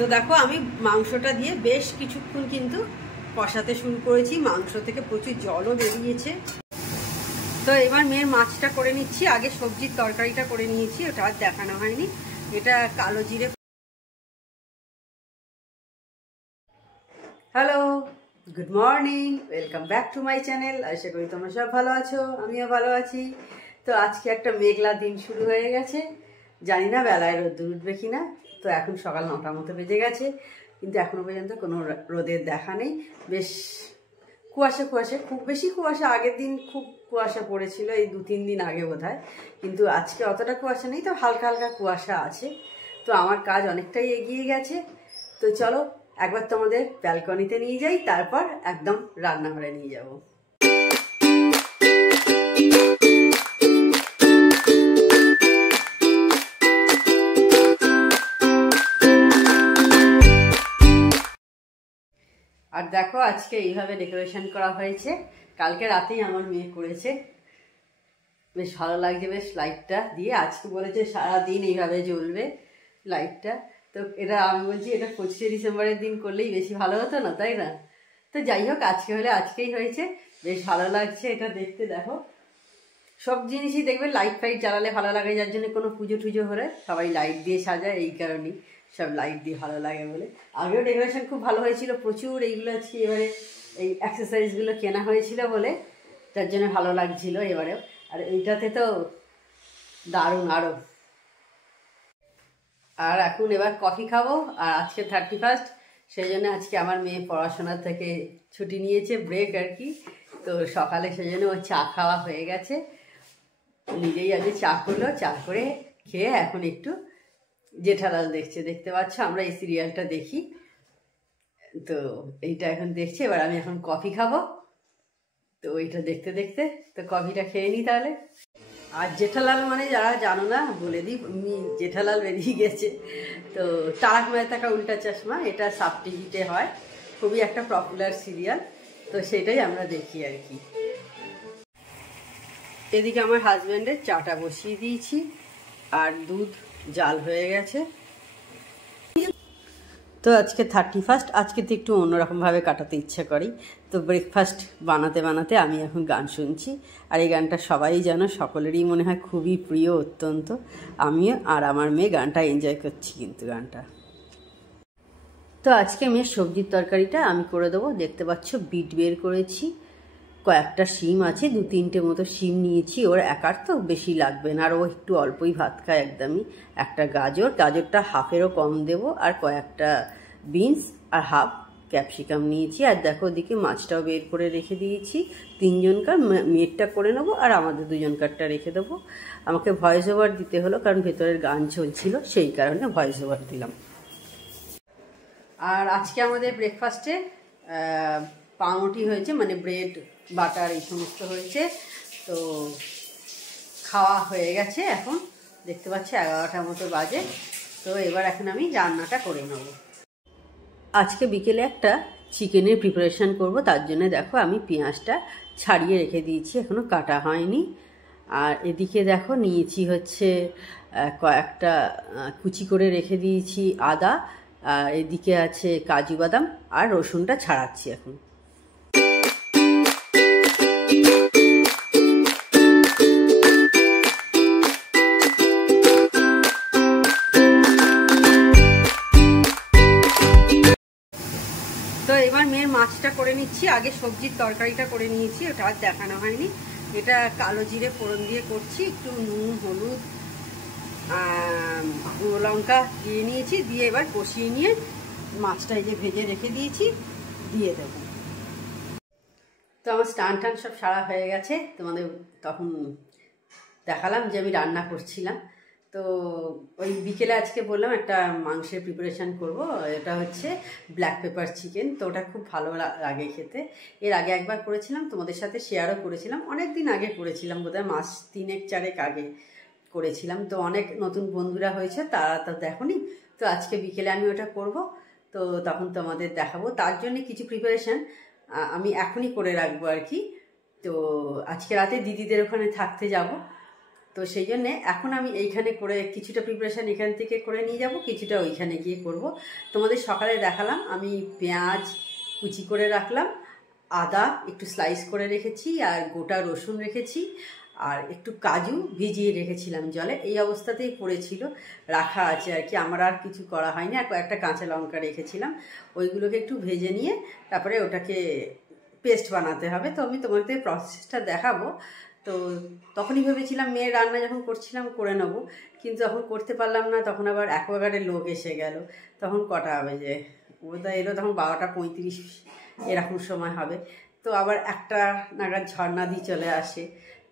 তো দেখো আমি মাংসটা দিয়ে বেশ কিছুক্ষণ কিন্তু কষাতে শুরু করেছি। মাংস থেকে প্রচুর জলও বেরিয়েছে। তো এবার মেয়ের মাছটা করে নিচ্ছি। আগে সবজির তরকারিটা করে নিয়েছি, ওটা আর দেখানো হয়নি। এটা কালো জিরে। Hello, good morning, welcome back to my channel. আশা করি তোমরা সব ভালো আছো, আমিও ভালো আছি। তো আজকে একটা মেঘলা দিন শুরু হয়ে গেছে, জানি না বেলায় রোদ উঠবে কিনা। তো এখন সকাল 9টার মতো বেজে গেছে, কিন্তু এখনো পর্যন্ত কোনো রোদের দেখা নেই। বেশ কুয়াশা কুয়াশা, খুব বেশি কুয়াশা আগের দিন খুব কুয়াশা পড়েছিল, এই 2-3 দিন আগে বোধহয়, কিন্তু আজকে অতটা কুয়াশা নেই। তো হালকা হালকা কুয়াশা আছে। তো আমার কাজ অনেকটাই এগিয়ে গেছে। তো চলো একবার তোমাদের ব্যালকনিতে নিয়ে যাই, তারপর একদম রান্নাঘরে নিয়ে যাব। আর দেখো আজকে এইভাবে ডেকোরেশন করা হয়েছে, কালকে রাতেই আমার মেয়ে করেছে। বেশ ভালো লাগছে, বেশ লাইটটা দিয়ে। আজকে বলেছে সারাদিন এইভাবে জ্বলবে লাইটটা। তো এটা আমি বলছি এটা 25শে ডিসেম্বরের দিন করলেই বেশি ভালো হতো না, তাই না? তো যাই হোক, আজকে হলে আজকেই হয়েছে। বেশ ভালো লাগছে এটা দেখতে। দেখো সব জিনিসই দেখবে লাইট ফাইট জ্বালালে ভালো লাগে, যার জন্য কোনো পুজো টুজো হলে সবাই লাইট দিয়ে সাজায়, এই কারণেই সব লাইট দিয়ে ভালো লাগে বলে। আগেও ডেকোরেশন খুব ভালো হয়েছিল, প্রচুর এইগুলো আছে। এবারে এই অ্যাক্সেসরিজগুলো কেনা হয়েছিল বলে যার জন্য ভালো লাগছিল এবারেও। আর এইটাতে তো দারুণ আরও। আর এখন এবার কফি খাবো। আর আজকে 31st, সেই জন্য আজকে আমার মেয়ে পড়াশোনা থেকে ছুটি নিয়েছে, ব্রেক আর কি। তো সকালে সেই জন্য ওর চা খাওয়া হয়ে গেছে, নিজেই আগে চা করলো। চা করে খেয়ে এখন একটু জেঠালাল দেখছে, দেখতে পাচ্ছ, আমরা এই সিরিয়ালটা দেখি। তো এইটা এখন দেখছে, এবার আমি এখন কফি খাবো। তো এইটা দেখতে দেখতে তো কফিটা খেয়ে নিই তাহলে। আর জেঠালাল মানে যারা জানো না বলে দিই, জেঠালাল বেরিয়ে গেছে। তো তারক মেহতা কা উল্টা চশমা, এটা সাব টিভিতে হয়, খুবই একটা পপুলার সিরিয়াল। তো সেটাই আমরা দেখি আর কি। এদিকে আমার হাজব্যান্ডের চাটা বসিয়ে দিয়েছি, আর দুধ জাল হয়ে গেছে। তো আজকে 31st, আজকে তো একটু অন্যরকমভাবে কাটাতে ইচ্ছা করি। তো ব্রেকফাস্ট বানাতে বানাতে আমি এখন গান শুনছি। আর এই গানটা সবাই জানো, সকলেরই মনে হয় খুবই প্রিয় অত্যন্ত। আমিও আর আমার মেয়ে গানটা এনজয় করছি কিন্তু গানটা। তো আজকে মেয়ের সবজির তরকারিটা আমি করে দেবো। দেখতে পাচ্ছ বিট বের করেছি, কয়েকটা শিম আছে, 2-3টে মতো শিম নিয়েছি। ওর একার তো বেশি লাগবে না, আর ও একটু অল্পই ভাত খায় একদমই। একটা গাজরটা হাফেরও কম দেব, আর কয়েকটা বিনস আর হাফ ক্যাপসিকাম নিয়েছি। আর দেখো ওদিকে মাছটাও বের করে রেখে দিয়েছি। 3জনকার, মেয়েরটা করে নেবো আর আমাদের 2জনকারটা রেখে দেবো। আমাকে ভয়েস ওভার দিতে হলো, কারণ ভেতরের গান চলছিল, সেই কারণে ভয়েস ওভার দিলাম। আর আজকে আমাদের ব্রেকফাস্টে পাউরুটি হয়েছে, মানে ব্রেড বাটার এই সমস্ত হয়েছে। তো খাওয়া হয়ে গেছে, এখন দেখতে পাচ্ছি 11টার মতো বাজে। তো এবার এখন আমি রান্নাটা করে নেব। আজকে বিকেলে একটা চিকেনের প্রিপারেশান করব, তার জন্য দেখো আমি পেঁয়াজটা ছাড়িয়ে রেখে দিয়েছি, এখনও কাটা হয়নি। আর এদিকে দেখো নিয়েছি হচ্ছে কয়েকটা কুচি করে রেখে দিয়েছি আদা, আর এদিকে আছে কাজু বাদাম, আর রসুনটা ছাড়াচ্ছি এখন। তো এবার মেয়ের মাছটা করে নিচ্ছি। আগে সবজির তরকারিটা করে নিয়েছি, ওটা আর দেখানো হয়নি। এটা কালো জিরে ফোড়ন দিয়ে করছি, একটু নুন, হলুদ, লঙ্কা দিয়ে নিয়েছি, দিয়ে এবার কষিয়ে নিয়ে মাছটা এই যে ভেজে রেখে দিয়েছি দিয়ে দেবো। তো আমার স্নান টান সব সারা হয়ে গেছে, তোমাদের তখন দেখালাম যে আমি রান্না করছিলাম। তো ওই বিকেলে আজকে বললাম একটা মাংসের প্রিপারেশান করব, এটা হচ্ছে ব্ল্যাক পেপার চিকেন। তো ওটা খুব ভালো লাগে খেতে। এর আগে একবার করেছিলাম, তোমাদের সাথে শেয়ারও করেছিলাম, অনেক দিন আগে করেছিলাম, বোধহয় মাস 3-4 আগে করেছিলাম। তো অনেক নতুন বন্ধুরা হয়েছে, তারা তো দেখোনি। তো আজকে বিকেলে আমি ওটা করব, তো তখন তোমাদের দেখাবো। তার জন্য কিছু প্রিপারেশান আমি এখনই করে রাখবো আর কি। তো আজকে রাতে দিদিদের ওখানে থাকতে যাব, তো সেই জন্যে এখন আমি এইখানে করে কিছুটা প্রিপারেশান এখান থেকে করে নিয়ে যাব, কিছুটা ওইখানে গিয়ে করব। তোমাদের সকালে দেখালাম আমি পেঁয়াজ কুচি করে রাখলাম, আদা একটু স্লাইস করে রেখেছি, আর গোটা রসুন রেখেছি, আর একটু কাজু ভিজিয়ে রেখেছিলাম জলে, এই অবস্থাতেই পড়েছিল রাখা আছে আর কি, আমার আর কিছু করা হয়নি। আর কয়েকটা কাঁচা লঙ্কা রেখেছিলাম, ওইগুলোকে একটু ভেজে নিয়ে তারপরে ওটাকে পেস্ট বানাতে হবে। তো আমি তোমাদের প্রসেসটা দেখাবো। তো তখনই ভেবেছিলাম মেয়ের রান্না যখন করছিলাম করে নেবো, কিন্তু যখন করতে পারলাম না তখন আবার অ্যাকোয়াগার্ডের লোক এসে গেল। তখন কটা হবে, যে ওটা এলো তখন 12:35 এরকম সময় হবে। তো আবার 1টা নাগাদ ঝর্ণাদি চলে আসে,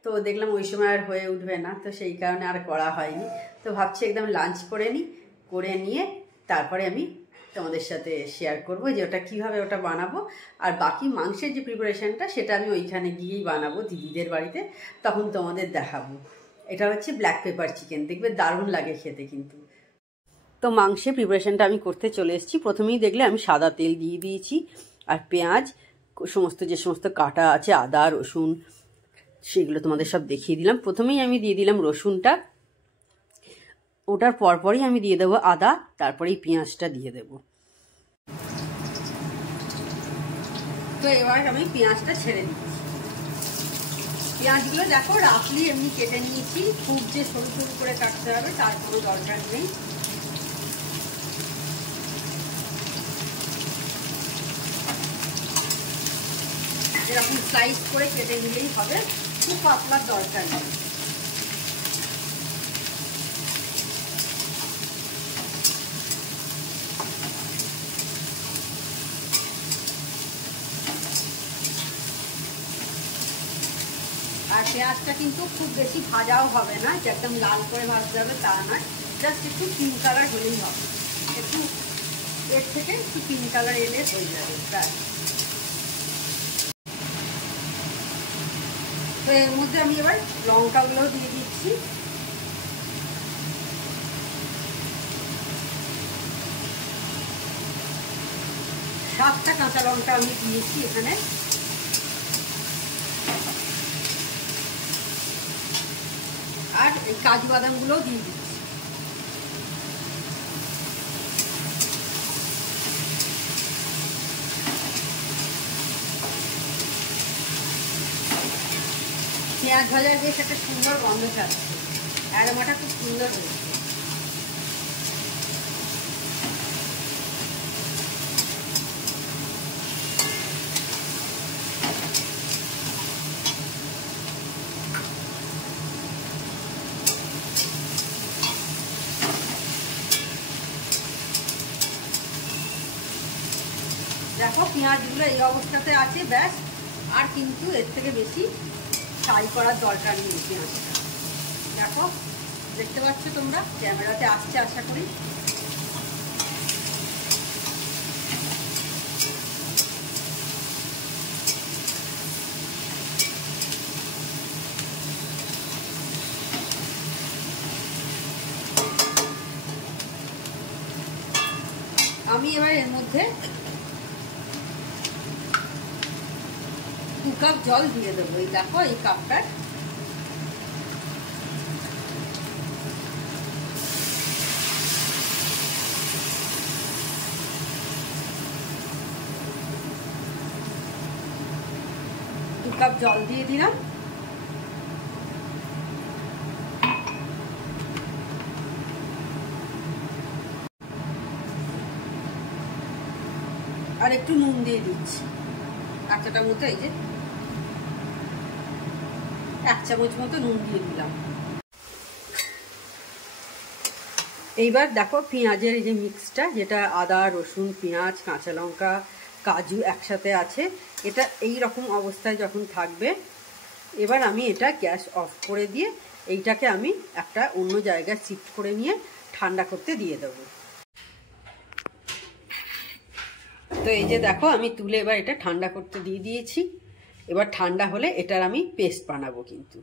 তো দেখলাম ওই সময় আর হয়ে উঠবে না, তো সেই কারণে আর করা হয়নি। তো ভাবছি একদম লাঞ্চ করে নিই, করে নিয়ে তারপরে আমি তোমাদের সাথে শেয়ার করব যে ওটা কীভাবে ওটা বানাবো। আর বাকি মাংসের যে প্রিপারেশানটা সেটা আমি ওইখানে গিয়েই বানাবো দিদিদের বাড়িতে, তখন তোমাদের দেখাবো। এটা হচ্ছে ব্ল্যাক পেপার চিকেন, দেখবে দারুণ লাগে খেতে কিন্তু। তো মাংসের প্রিপারেশানটা আমি করতে চলে এসেছি। প্রথমেই দেখলে আমি সাদা তেল দিয়ে দিয়েছি, আর পেঁয়াজ সমস্ত যে সমস্ত কাটা আছে, আদা রসুন, সেগুলো তোমাদের সব দেখিয়ে দিলাম। প্রথমেই আমি দিয়ে দিলাম রসুনটা, ওটার পরপরই আমি দিয়ে দেবো আদা, তারপরেই পেঁয়াজটা দিয়ে দেবো। তো এবার আমি পেঁয়াজটা ছেড়ে দিচ্ছি। পেঁয়াজগুলো দেখো রাফলি এমনি কেটে নিয়েছি, খুব যে সরু সরু করে কাটতে হবে তার কোনো দরকার নেই। এরকম স্লাইস করে কেটে নিলেই হবে, খুব পাতলার দরকার নেই। আর পেঁয়াজটা কিন্তু খুব বেশি ভাজাও হবে না, যে একদম লাল করে ভাজতে হবে তা নয়, জাস্ট একটু পিঙ্ক কালার হলেই হবে। একটু এর থেকে একটু পিঙ্ক কালার এলে হয়ে যাবে প্রায়। তো এর মধ্যে আমি এবার লঙ্কাগুলো দিয়ে দিচ্ছি। সাতটা কাঁচা লঙ্কা আমি দিয়েছি এখানে। আর এই কাজু বাদামগুলোও দিয়ে দিচ্ছি। পেঁয়াজ ভাজার বেশ একটা সুন্দর গন্ধ ছাড়ছে, অ্যারোমাটা খুব সুন্দর হয়েছে। দেখো পেঁয়াজগুলো এই অবস্থাতে আছে, ব্যাস। আর কিন্তু এর থেকে বেশি ফ্রাই করার দরকার নেই পেঁয়াজটা। দেখো দেখতে পাচ্ছ তোমরা, ক্যামেরাতে আসছে আশা করি। আমি এবার এর মধ্যে 2 কাপ জল দিয়ে দেবো। এই দেখো এই কাপটার, কাপ জল দিয়ে দিলাম। আর একটু নুন দিয়ে দিচ্ছি, 1 চামচ মতো, এই যে 1 চামচ মতো নুন দিয়ে দিলাম। এইবার দেখো পেঁয়াজের এই যে মিক্সটা, যেটা আদা রসুন পেঁয়াজ কাঁচা লঙ্কা কাজু একসাথে আছে, এটা এই রকম অবস্থায় যখন থাকবে, এবার আমি এটা গ্যাস অফ করে দিয়ে এইটাকে আমি একটা অন্য জায়গায় শিফট করে নিয়ে ঠান্ডা করতে দিয়ে দেবো। তো এই যে দেখো আমি তুলে এবার এটা ঠান্ডা করতে দিয়ে দিয়েছি। এবার ঠান্ডা হলে এটার আমি পেস্ট বানাবো কিন্তু।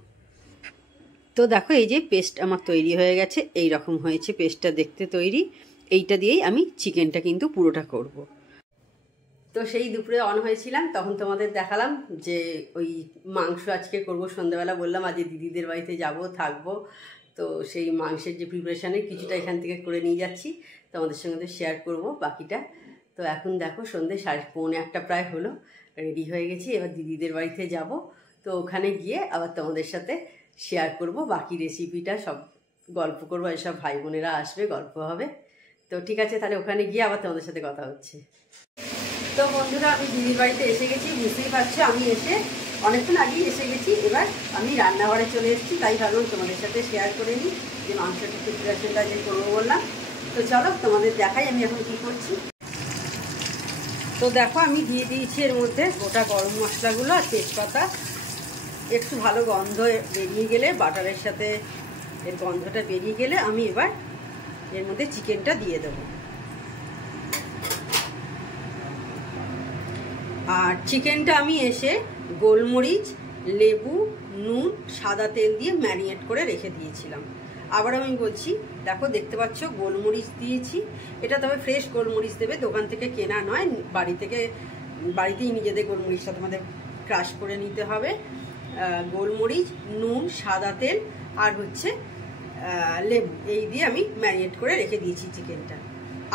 তো দেখো এই যে পেস্ট আমার তৈরি হয়ে গেছে, এই রকম হয়েছে পেস্টটা দেখতে তৈরি। এইটা দিয়েই আমি চিকেনটা কিন্তু পুরোটা করব। তো সেই দুপুরে অন হয়েছিলাম, তখন তোমাদের দেখালাম যে ওই মাংস আজকে করব। সন্ধ্যাবেলা বললাম আজকে দিদিদের বাড়িতে যাব, থাকবো, তো সেই মাংসের যে প্রিপারেশানের কিছুটা এখান থেকে করে নিয়ে যাচ্ছি, তোমাদের সঙ্গে তো শেয়ার করব বাকিটা। তো এখন দেখো সন্ধ্যে 1:30 প্রায় হলো, রেডি হয়ে গেছি, এবার দিদিদের বাড়িতে যাব। তো ওখানে গিয়ে আবার তোমাদের সাথে শেয়ার করব বাকি রেসিপিটা, সব গল্প করবো, এসব ভাই বোনেরা আসবে, গল্প হবে। তো ঠিক আছে, তাহলে ওখানে গিয়ে আবার তোমাদের সাথে কথা হচ্ছে। তো বন্ধুরা, আমি দিদির বাড়িতে এসে গেছি, বুঝতেই পারছো আমি এসে অনেকক্ষণ আগেই এসে গেছি। এবার আমি রান্নাঘরে চলে এসেছি, তাই ভাবলাম তোমাদের সাথে শেয়ার করে নিই যে মাংসটা প্রিপারেশনটা যে করবো বললাম। তো চলো তোমাদের দেখাই আমি এখন কী করছি। তো দেখো আমি দিয়ে দিয়েছি এর মধ্যে গোটা গরম মশলাগুলো আর তেজপাতা। একটু ভালো গন্ধ বেরিয়ে গেলে, বাটারের সাথে এর গন্ধটা বেরিয়ে গেলে আমি এবার এর মধ্যে চিকেনটা দিয়ে দেবো। আর চিকেনটা আমি এসে গোলমরিচ, লেবু, নুন, সাদা তেল দিয়ে ম্যারিনেট করে রেখে দিয়েছিলাম। আবার আমি বলছি, দেখো দেখতে পাচ্ছ গোলমরিচ দিয়েছি, এটা তবে ফ্রেশ গোলমরিচ দেবে, দোকান থেকে কেনা নয়, বাড়িতেই নিজেদের গোলমরিচটা তোমাদের ক্রাশ করে নিতে হবে। গোলমরিচ, নুন, সাদা তেল আর হচ্ছে লেবু, এই দিয়ে আমি ম্যারিনেট করে রেখে দিয়েছি চিকেনটা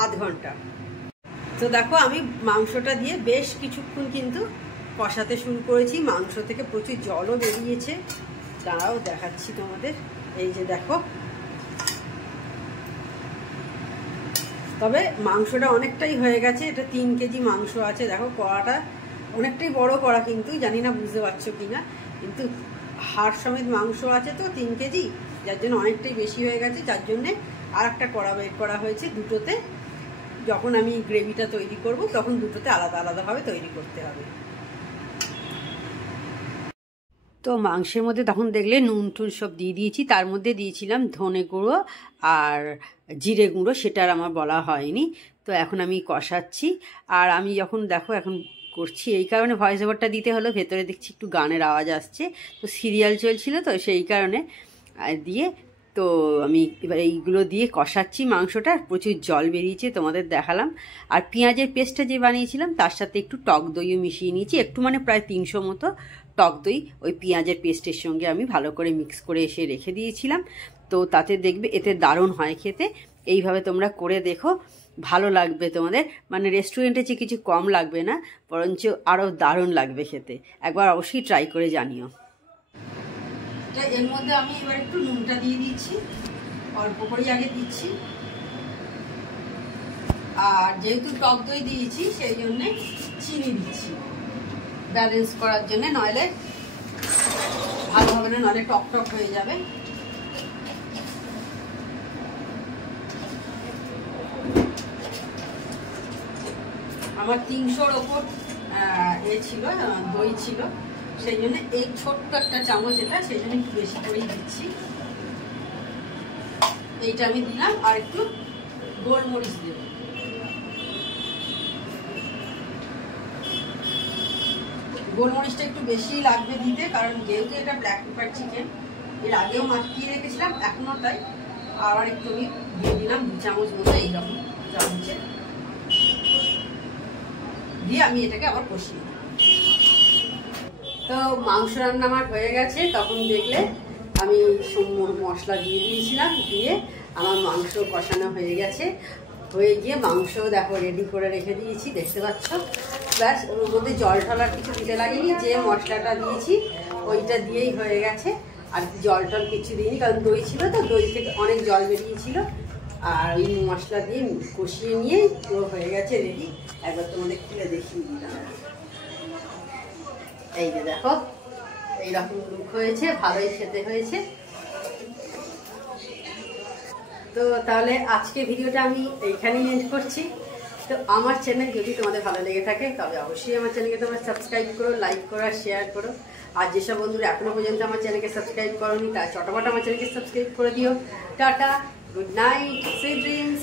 0.5 ঘন্টা। তো দেখো আমি মাংসটা দিয়ে বেশ কিছুক্ষণ কিন্তু কষাতে শুরু করেছি, মাংস থেকে প্রচুর জলও বেরিয়েছে। দাঁড়াও দেখাচ্ছি তোমাদের, এই যে দেখো। তবে মাংসটা অনেকটাই হয়ে গেছে, এটা 3 কেজি মাংস আছে। দেখো কড়াটা অনেকটাই বড় কড়া, কিন্তু জানি না বুঝতে পারছো কিনা, কিন্তু হাড় সমেত মাংস আছে তো 3 কেজি, যার জন্য অনেকটাই বেশি হয়ে গেছে। যার জন্যে আর একটা কড়া বের করা হয়েছে, দুটোতে যখন আমি গ্রেভিটা তৈরি করব তখন দুটোতে আলাদা আলাদাভাবে তৈরি করতে হবে। তো মাংসের মধ্যে তখন দেখলে নুন টুন সব দিয়ে দিয়েছি, তার মধ্যে দিয়েছিলাম ধনে গুঁড়ো আর জিরে গুঁড়ো, সেটা আর আমার বলা হয়নি। তো এখন আমি কষাচ্ছি, আর আমি যখন দেখো এখন করছি এই কারণে ভয়েস ওভারটা দিতে হলো, ভেতরে দেখছি একটু গানের আওয়াজ আসছে, তো সিরিয়াল চলছিল তো সেই কারণে দিয়ে। তো আমি এবার এইগুলো দিয়ে কষাচ্ছি, মাংসটা প্রচুর জল বেরিয়েছে তোমাদের দেখালাম। আর পেঁয়াজের পেস্টটা যে বানিয়েছিলাম তার সাথে একটু টক দইও মিশিয়ে নিয়েছি, একটু মানে প্রায় 300 মতো টক দই ওই পেঁয়াজের পেস্টের সঙ্গে আমি ভালো করে মিক্স করে এসে রেখে দিয়েছিলাম। তো তাতে দেখবে এতে দারুণ হয় খেতে, এইভাবে তোমরা করে দেখো, ভালো লাগবে তোমাদের, মানে রেস্টুরেন্টে যে কিছু কম লাগবে না, বরঞ্চ আরও দারুণ লাগবে খেতে। একবার অবশ্যই ট্রাই করে জানিও। এর মধ্যে আমি এবার একটু নুনটা দিয়ে দিচ্ছি, অল্প করেই আগে দিচ্ছি। আর যেহেতু টক দই দিয়েছি সেই জন্যে চিনি দিচ্ছি ব্যালেন্স করার জন্য, নইলে ভালো হবে না, নইলে টক টক হয়ে যাবে। আমার 300-র ওপর ছিল দই ছিল, সেই জন্য এই ছোট্ট একটা চামচ এটা, সেই জন্য একটু বেশি করেই দিচ্ছি। এইটা আমি দিলাম, আর একটু গোলমরিচ দেব। গোলমরিচটা একটু বেশি লাগবে দিতে, কারণ যেহেতু এটা ব্ল্যাক পেপার চিকেন, এর আগেও মাখিয়ে রেখেছিলাম, এখনও তাই। আবার একটু আমি দিয়ে দিলাম 2 চামচ মতো, এইরকম চামচে দিয়ে আমি এটাকে আবার কষিয়ে। তো মাংস রান্না আমার হয়ে গেছে, তখন দেখলে আমি মশলা দিয়ে দিয়েছিলাম, দিয়ে আমার মাংস কষানো হয়ে গেছে। হয়ে গিয়ে মাংস দেখো রেডি করে রেখে দিয়েছি, দেখতে পাচ্ছ। ব্যাস, ওর মধ্যে জল টলার কিছু দিতে লাগেনি, যে মশলাটা দিয়েছি ওইটা দিয়েই হয়ে গেছে। আর জল টল কিছু দিইনি, কারণ দই ছিল তো, দই থেকে অনেক জল বেরিয়েছিল। আর ওই মশলা দিয়ে কষিয়ে নিয়ে পুরো হয়ে গেছে রেডি। একবার তোমাদের খুলে দেখিয়ে দিলাম, এই যে দেখো এইরকম লুক হয়েছে, ভালোই খেতে হয়েছে। তো তাহলে আজকে ভিডিওটা আমি এইখানেই এন্ড করছি। তো আমার চ্যানেল যদি তোমাদের ভালো লেগে থাকে তবে অবশ্যই আমার চ্যানেলকে তোমরা সাবস্ক্রাইব করো, লাইক করো আর শেয়ার করো। আর যেসব বন্ধুরা এখনো পর্যন্ত আমার চ্যানেলকে সাবস্ক্রাইব করোনি, তারা চটাপট আমার চ্যানেলকে সাবস্ক্রাইব করে দিও। Tata, good night, sweet dreams.